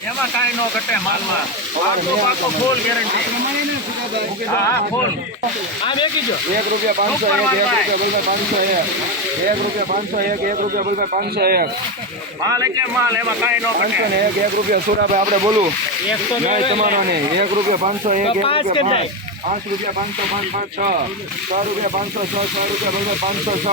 એમાં કાંઈ નો ઘટે માલમાં. પાકો પાકો ફૂલ ગેરંટી હા હા ફૂલ આ બેકી જો એક રૂપિયા પાંચસો એક એક રૂપિયા પાંચસો એક. એક રૂપિયા પાંચસો એક એક રૂપિયા બોલભાઈ પાંચસો એક. માલ એટલે માલ એમાં કાંઈ નો પાંચસો ને એક એક રૂપિયા સુરાભાઈ આપણે બોલું. નહીં તમારો નહીં. એક રૂપિયા પાંચસો એક એક રૂપિયા પાંચ રૂપિયા પાંચસો પાંચ પાંચ છ. છ રૂપિયા પાંચસો છ છ રૂપિયા બોલભાઈ પાંચસો છ.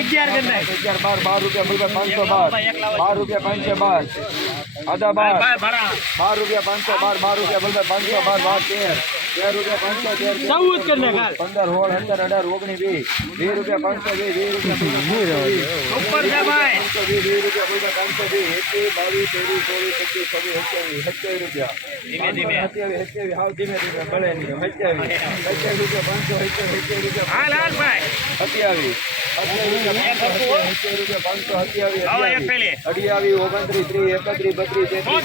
અગિયાર બાર બાર રૂપિયા બોલભાઈ પાંચસો બાર. બાર રૂપિયા પાંચસો બાર. આદા બાર. બાર રૂપિયા પાંચસો બાર બાર રૂપિયા બોલભાઈ પાંચસો બાર બાર તેર. તેર રૂપિયા પાંચસો તેર ચૌદ પંદર સોળ સત્તર અઢાર ઓગણીસ વીસ. વીસ રૂપિયા પાંચસો વીસ. વીસ રૂપિયા સુપર છે ભાઈ. પાંચસો વીસ વીસ રૂપિયા બોલભાઈ પાંચસો વીસ. એકવીસ બાવીસ ત્રેવીસ ચોવીસ પચીસ છવ્વીસ સત્યાવીસ સત્યાવીસ રૂપિયા. ધીમે ધીમે. સત્યાવીસ સત્યાવીસ હાવ ધીમે ધીમે. મળે નહીં સત્યાવીસ. સત્યાવીસ રૂપિયા પાંચસો સત્યાવીસ સત્યાવીસ. રૂપિયા હાલ હાલ ભાઈ. સત્યાવીસ. અઢિયાવીસ ઓગણત્રીસ ત્રીસ એકત્રીસ બત્રીસ તેત્રીસ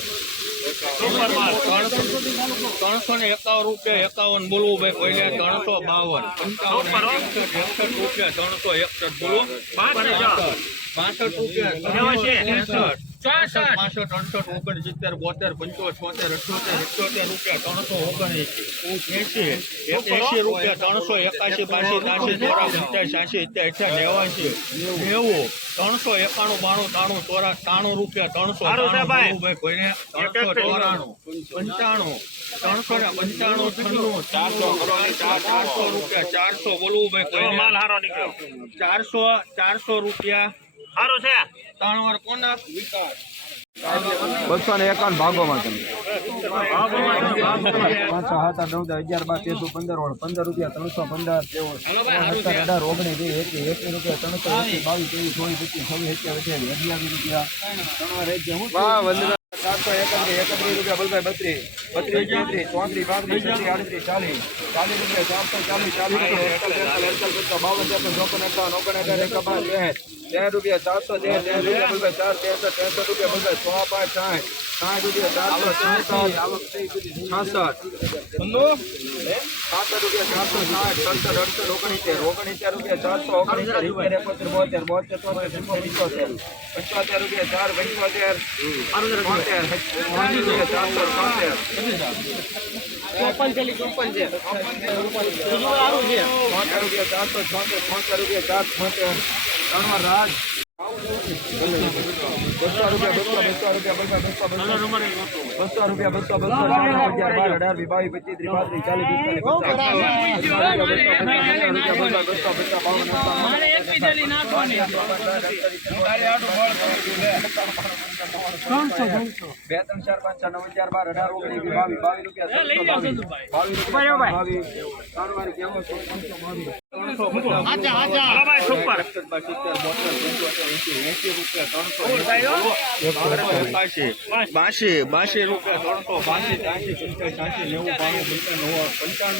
ત્રણસો ને એકાવન રૂપિયા એકાવન બોલવું ભાઈ પહેલે ત્રણસો બાવન. પંચાવન એકસઠ રૂપિયા ત્રણસો એકસઠ બોલવું. બાસઠ રૂપિયા. પાસઠ અડસઠ ઓગણસિત્તેર બોતેર પંચોતેર અઠ્યોતેર અઠ્યોતેર રૂપિયા ત્રણસો ઓગણએંસી એંસી. એસી રૂપિયા ત્રણસો એકાશી બાસી ત્યાસી ચોરા પંચાસી છ્યાસી સિત્તેર નેવાસી. નેવું. ત્રણસો એકાણું બાણું ત્રાણું ચોરા ત્રાણું રૂપિયા ત્રણસો ચોરાણું પંચાણું. ત્રણસો ને પંચાણું છન્નું ચારસો ચારસો રૂપિયા ચારસો બોલવું ભાઈ માલ હારો નીકળ્યો ચારસો ચારસો રૂપિયા સારું છે ત્રણ વાર કોના વિકાસ બસો ને એકાવન ભાગોમાં તમે પાંચ સાત આઠ નવ અગિયાર બાર તેરસો પંદર ઓળ પંદર રૂપિયા ત્રણસો પંદર સત્તર અઢાર ઓગણીસ વીસ એકવીસ એકવીસ રૂપિયા ત્રણસો બાવીસ ત્રેવીસ ચોવીસ પચીસ છવ્વીસ અઠ્યાવીસ ત્રણ રૂપિયા ચારસો એકત્રીસ એકત્રીસ રૂપિયા બલભાઈ બત્રીસ બત્રીસ તેત્રીસ ચોત્રીસ, પાંત્રીસ, છત્રીસ, આડત્રીસ, ચાલીસ ચાલીસ રૂપિયા, ચારસો ચાલીસ ચાલીસ બાવન ત્રેપન ચોપન અઠાવન ઓગણ અઢાર એકાવન તેર તેર રૂપિયા, ચારસો તેર તેર રૂપિયા, બલભાઈ, ચાર તેરસો ત્રેસઠ રૂપિયા, બલભાઈ છ પાંચ, સાઠ રૂપિયા ચારસો છોતેર રૂપિયા ચાર છોતેર ત્રણ રાજ બસો રૂપિયા બસો રૂપિયા બસો બસો રૂપિયા બસો બસો અગિયાર બાર અઢાર વીસ બાવીસ પચીસ ત્રીસ પાંત્રીસ ચાલીસ બે ત્રણ ચાર પાંચ ચાર નવ ચાર બાર અઢાર ઓગણીસ બાવીસ બાવીસ રૂપિયા બાસી બાસી રૂપિયા ત્રણસો બાસી ત્યાસી પંચાસી છ્યાસી નેવું બાણું પંચાણું પંચાણું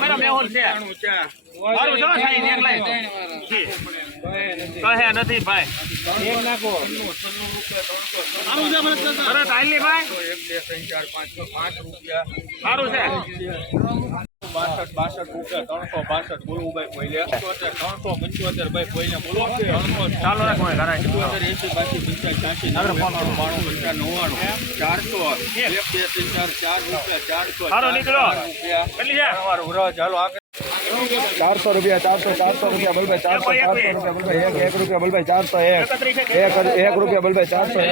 રૂપિયા મેહુલ છે સારું છો સાઈન એક લાઈન કહે નથી ભાઈ. તરત હાલી ભાઈ એક બે ત્રણ ચાર પાંચ પાંચ રૂપિયા સારું છે. બાસઠ બાસઠ રૂપિયા ત્રણસો બાસઠ બોલવું ભાઈ કોઈને પંચોતેર ત્રણસો પંચોતેર ભાઈ કોઈને બોલો. ત્રણસો ચાલો પંચોતેર એસી બાસી પંચાસી નવ્વાણું બાણું પંચાણું નવ્વાણું. ચારસો એક. બે ત્રણ ચાર ચાર રૂપિયા ચારસો સારો નીકળો. રૂપિયા. ચાલો આગળ ચારસો રૂપિયા, ચારસો ચારસો રૂપિયા, બલભાઈ, ચારસો ચારસો રૂપિયા એક એક રૂપિયા, બલભાઈ, ચારસો, એક. એક રૂપિયા, બલભાઈ, ચારસો, એક.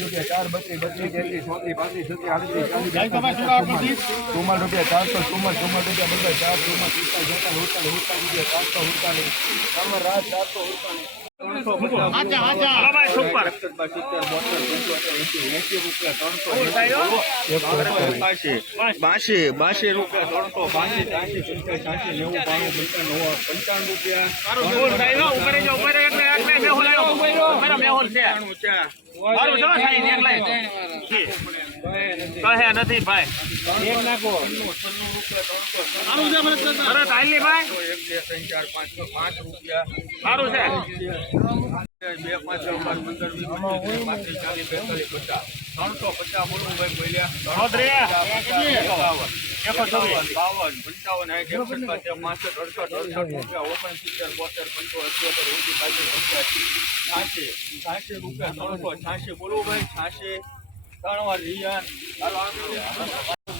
રૂપિયા, ચારસો રૂપિયા ચુમ્માલ રૂપિયા ચારસો ચુમ્માલ ચુમ્માલ રૂપિયા બલભાઈ ચાર ચુમ્માલ છેતાલીસ ઉડતાલીસ. ઉડતાલીસ રૂપિયા ચારસો, ઉડતાલીસ. ચારસો ઉડતાલીસ એકસઠ બાય સિત્તેર બોતેર પંચોતેર એંસી એંસી રૂપિયા. નથી ભાઈ સારું છે. બે પાંચ પાંચ પંદર વીસ પચીસ પાંત્રીસ ચાલીસ બેતાલીસ પચાસ. ત્રણસો પચાસ બોલવું બોલ્યા. બાવન એકસો પંચાવન સાઠ બાસઠ પાંસઠ અડસઠ અડસઠ રૂપિયા ઓગણસિત્તેર બોતેર પંચો અઠ્યોતેર એંસી બાસઠ પંચ્યાસી છ્યાસી છ્યાસી રૂપિયા ત્રણસો છાસી બોલવું ભાઈ છ્યાસી ત્રણ વાર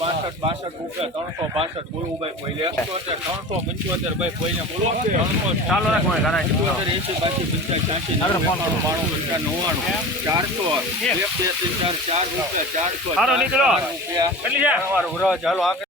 બાસઠ બાસઠ રૂપિયા ત્રણસો બાસઠ ગુરુભાઈ ભાઈ કોઈને પંચોતેર ત્રણસો પંચોતેર ભાઈ કોઈને બોલો ત્રણસો ચાલો પંચોતેર એસી બાકી પંચાસી છ્યાસી નેવું બાણું પંચાવન નવ્વાણું ચારસો એક બે ત્રણ ચાર ચાર રૂપિયા ચારસો ચાર રૂપિયા. ચાલો આગળ